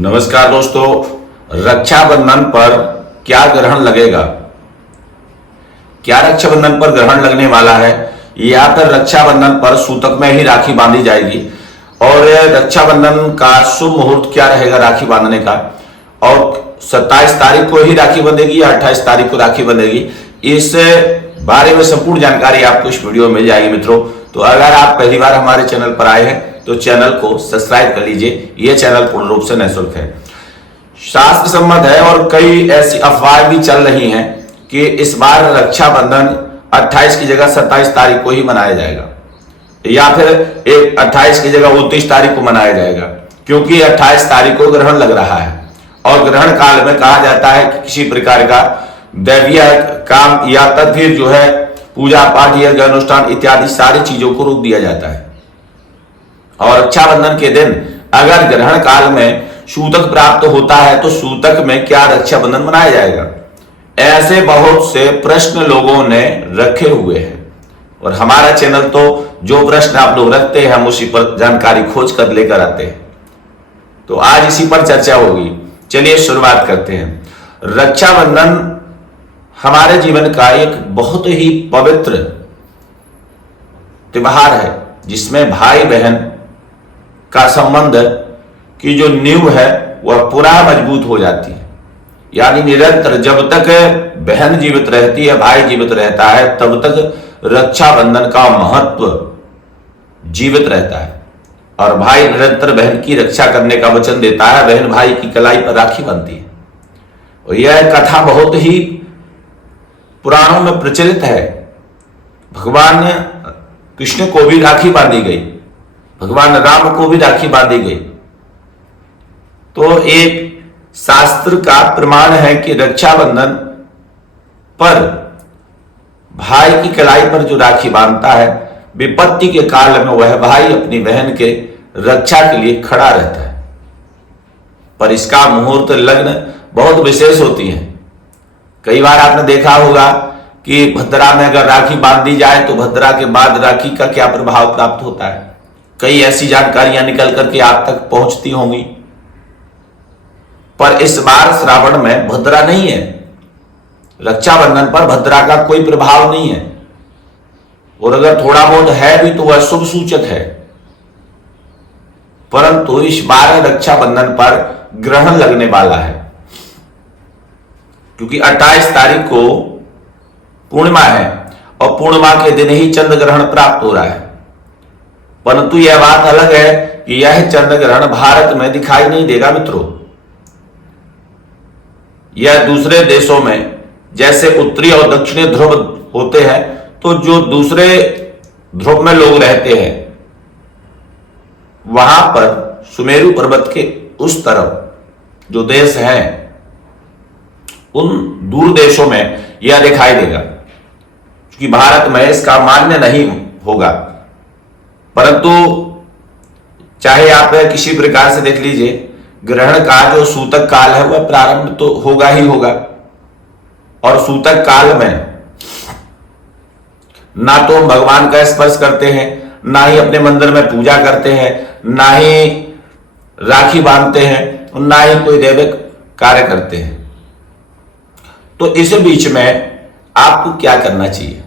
नमस्कार दोस्तों, रक्षाबंधन पर क्या ग्रहण लगेगा? क्या रक्षाबंधन पर ग्रहण लगने वाला है या फिर रक्षाबंधन पर सूतक में ही राखी बांधी जाएगी? और रक्षाबंधन का शुभ मुहूर्त क्या रहेगा राखी बांधने का? और 27 तारीख को ही राखी बंधेगी या 28 तारीख को राखी बंधेगी? इस बारे में संपूर्ण जानकारी आपको इस वीडियो में मिल जाएगी मित्रों। तो अगर आप पहली बार हमारे चैनल पर आए हैं तो चैनल को सब्सक्राइब कर लीजिए। यह चैनल पूर्ण रूप से निःशुल्क है, शास्त्र सम्मत है और कई ऐसी अफवाहें भी चल रही हैं कि इस बार रक्षाबंधन 28 की जगह 27 तारीख को ही मनाया जाएगा या फिर 28 की जगह 29 तारीख को मनाया जाएगा, क्योंकि 28 तारीख को ग्रहण लग रहा है और ग्रहण काल में कहा जाता है कि किसी प्रकार का दैवीय काम या फिर जो है पूजा पाठ या अनुष्ठान इत्यादि सारी चीजों को रोक दिया जाता है। और रक्षाबंधन के दिन अगर ग्रहण काल में सूतक प्राप्त होता है तो सूतक में क्या रक्षाबंधन मनाया जाएगा? ऐसे बहुत से प्रश्न लोगों ने रखे हुए हैं और हमारा चैनल तो जो प्रश्न आप लोग रखते हैं हम उसी पर जानकारी खोज कर लेकर आते हैं। तो आज इसी पर चर्चा होगी। चलिए शुरुआत करते हैं। रक्षाबंधन हमारे जीवन का एक बहुत ही पवित्र त्योहार है जिसमें भाई बहन का संबंध की जो नींव है वह पुनः मजबूत हो जाती है। यानी निरंतर जब तक बहन जीवित रहती है, भाई जीवित रहता है, तब तक रक्षाबंधन का महत्व जीवित रहता है और भाई निरंतर बहन की रक्षा करने का वचन देता है। बहन भाई की कलाई पर राखी बांधती है और यह कथा बहुत ही पुराणों में प्रचलित है। भगवान कृष्ण को भी राखी बांधी गई, भगवान राम को भी राखी बांधी गई। तो एक शास्त्र का प्रमाण है कि रक्षाबंधन पर भाई की कलाई पर जो राखी बांधता है, विपत्ति के काल में वह भाई अपनी बहन के रक्षा के लिए खड़ा रहता है। पर इसका मुहूर्त लग्न बहुत विशेष होती है। कई बार आपने देखा होगा कि भद्रा में अगर राखी बांधी जाए तो भद्रा के बाद राखी का क्या प्रभाव प्राप्त होता है। कई ऐसी जानकारियां निकल करके आप तक पहुंचती होंगी, पर इस बार श्रावण में भद्रा नहीं है। रक्षाबंधन पर भद्रा का कोई प्रभाव नहीं है और अगर थोड़ा बहुत है भी तो वह शुभ सूचक है। परंतु इस बार रक्षाबंधन पर ग्रहण लगने वाला है क्योंकि 28 तारीख को पूर्णिमा है और पूर्णिमा के दिन ही चंद्र ग्रहण प्राप्त हो रहा है। परंतु यह बात अलग है कि यह चंद्र ग्रहण भारत में दिखाई नहीं देगा मित्रों। यह दूसरे देशों में जैसे उत्तरी और दक्षिणी ध्रुव होते हैं, तो जो दूसरे ध्रुव में लोग रहते हैं वहां पर सुमेरु पर्वत के उस तरफ जो देश हैं उन दूर देशों में यह दिखाई देगा, क्योंकि भारत में इसका मान्य नहीं होगा। परंतु चाहे आप किसी प्रकार से देख लीजिए, ग्रहण का जो सूतक काल है वह प्रारंभ तो होगा ही होगा और सूतक काल में ना तो हम भगवान का स्पर्श करते हैं, ना ही अपने मंदिर में पूजा करते हैं, ना ही राखी बांधते हैं और ना ही कोई दैविक कार्य करते हैं। तो इस बीच में आपको क्या करना चाहिए?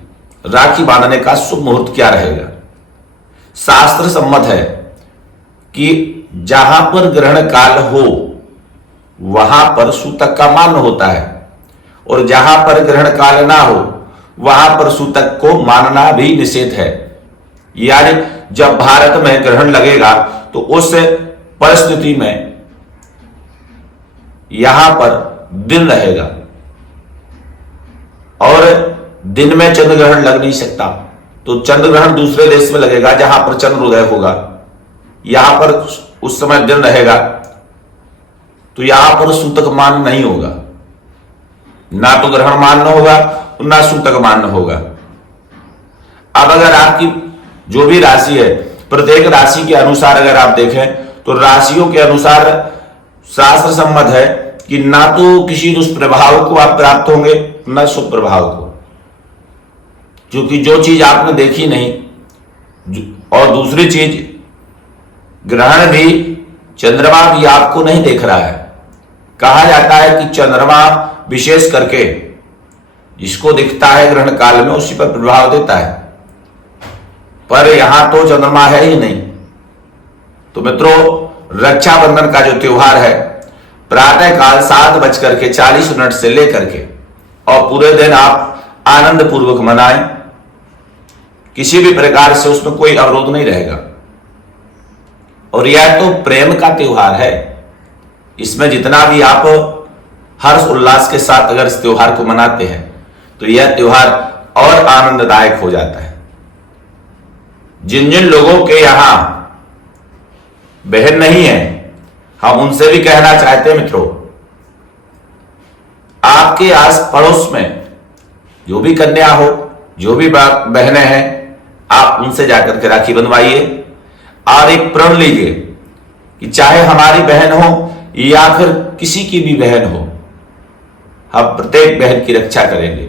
राखी बांधने का शुभ मुहूर्त क्या रहेगा? शास्त्र सम्मत है कि जहां पर ग्रहण काल हो वहां पर सूतक का मान्य होता है और जहां पर ग्रहण काल ना हो वहां पर सूतक को मानना भी निषेध है। यानी जब भारत में ग्रहण लगेगा तो उस परिस्थिति में यहां पर दिन रहेगा और दिन में चंद्र ग्रहण लग नहीं सकता। तो चंद्र ग्रहण दूसरे देश में लगेगा जहां पर चंद्रोदय होगा, यहां पर उस समय दिन रहेगा, तो यहां पर सूतक मान्य नहीं होगा। ना तो ग्रहण मान्य होगा ना सूतक मान्य होगा। अब अगर आपकी जो भी राशि है, प्रत्येक राशि के अनुसार अगर आप देखें तो राशियों के अनुसार शास्त्र सम्मत है कि ना तो किसी दुष्प्रभाव को आप प्राप्त होंगे ना शुभ प्रभाव को, क्योंकि जो चीज आपने देखी नहीं और दूसरी चीज ग्रहण भी चंद्रमा भी आपको नहीं देख रहा है। कहा जाता है कि चंद्रमा विशेष करके जिसको दिखता है ग्रहण काल में उसी पर प्रभाव देता है, पर यहां तो चंद्रमा है ही नहीं। तो मित्रों, रक्षाबंधन का जो त्योहार है प्रातः काल 7:40 से लेकर के और पूरे दिन आप आनंद पूर्वक मनाएं। किसी भी प्रकार से उसमें कोई अवरोध नहीं रहेगा। और यह तो प्रेम का त्योहार है, इसमें जितना भी आप हर्ष उल्लास के साथ अगर इस त्योहार को मनाते हैं तो यह त्योहार और आनंददायक हो जाता है। जिन जिन लोगों के यहां बहन नहीं है, हम उनसे भी कहना चाहते हैं मित्रों, आपके आस पड़ोस में जो भी कन्या हो, जो भी बहनें हैं, आप उनसे जाकर के राखी बंधवाइए और एक प्रण लीजिए कि चाहे हमारी बहन हो या फिर किसी की भी बहन हो, हम प्रत्येक बहन की रक्षा करेंगे।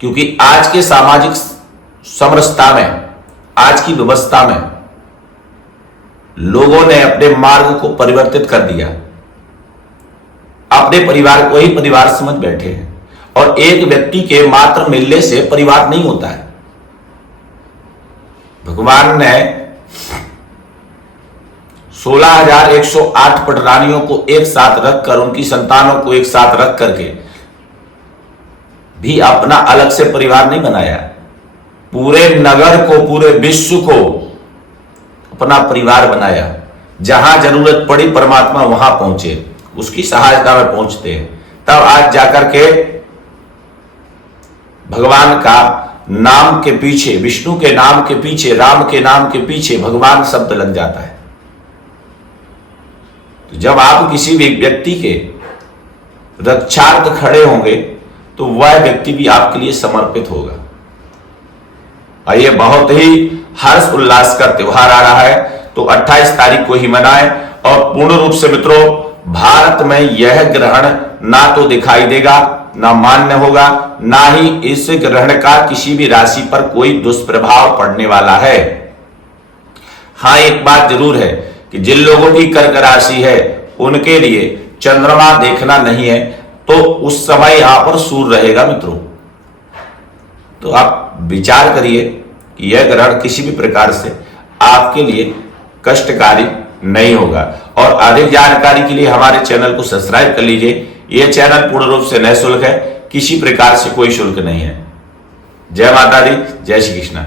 क्योंकि आज के सामाजिक समरसता में, आज की व्यवस्था में लोगों ने अपने मार्ग को परिवर्तित कर दिया, अपने परिवार को ही परिवार समझ बैठे हैं। और एक व्यक्ति के मात्र मिलने से परिवार नहीं होता है। भगवान ने 16,108 पटरानियों को एक साथ रखकर, उनकी संतानों को एक साथ रख करके भी अपना अलग से परिवार नहीं बनाया। पूरे नगर को, पूरे विश्व को अपना परिवार बनाया। जहां जरूरत पड़ी परमात्मा वहां पहुंचे, उसकी सहायता में पहुंचते हैं। तब आज जाकर के भगवान का नाम के पीछे, विष्णु के नाम के पीछे, राम के नाम के पीछे भगवान शब्द लग जाता है। तो जब आप किसी भी व्यक्ति के रक्षार्थ खड़े होंगे तो वह व्यक्ति भी आपके लिए समर्पित होगा। और ये बहुत ही हर्ष उल्लास का त्योहार आ रहा है, तो 28 तारीख को ही मनाएं। और पूर्ण रूप से मित्रों, भारत में यह ग्रहण ना तो दिखाई देगा, ना मान्य होगा, ना ही इस ग्रहण का किसी भी राशि पर कोई दुष्प्रभाव पड़ने वाला है। हाँ, एक बात जरूर है कि जिन लोगों की कर्क राशि है उनके लिए चंद्रमा देखना नहीं है, तो उस समय यहां पर सूर्य रहेगा मित्रों। तो आप विचार करिए कि यह ग्रहण किसी भी प्रकार से आपके लिए कष्टकारी नहीं होगा। और अधिक जानकारी के लिए हमारे चैनल को सब्सक्राइब कर लीजिए। यह चैनल पूर्ण रूप से निःशुल्क है, किसी प्रकार से कोई शुल्क नहीं है। जय माता दी, जय श्री कृष्ण।